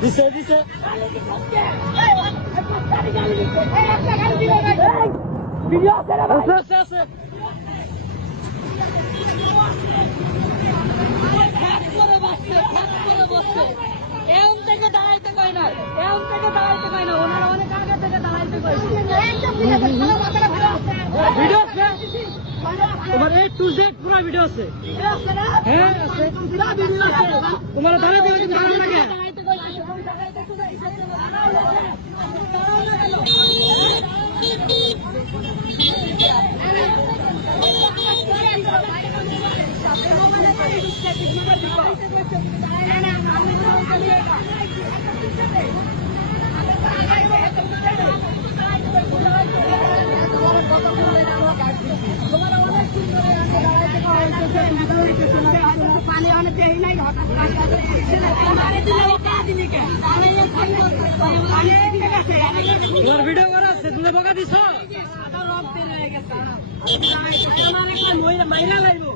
দিছে দিছে ভিডিও আছে আছে এমন থেকে দাঁড়াইতে কয় না ওনারা অনেক আগে থেকে দাঁড়াইতে কয় ভিডিও আছে তোমার A to Z পুরো ভিডিও আছে হ্যাঁ আছে তোমার দাঁড়াইতে কিন্তু ভালো লাগে ভিডিও করা আছে তুমি বকা দিছ মহিলা লাগবো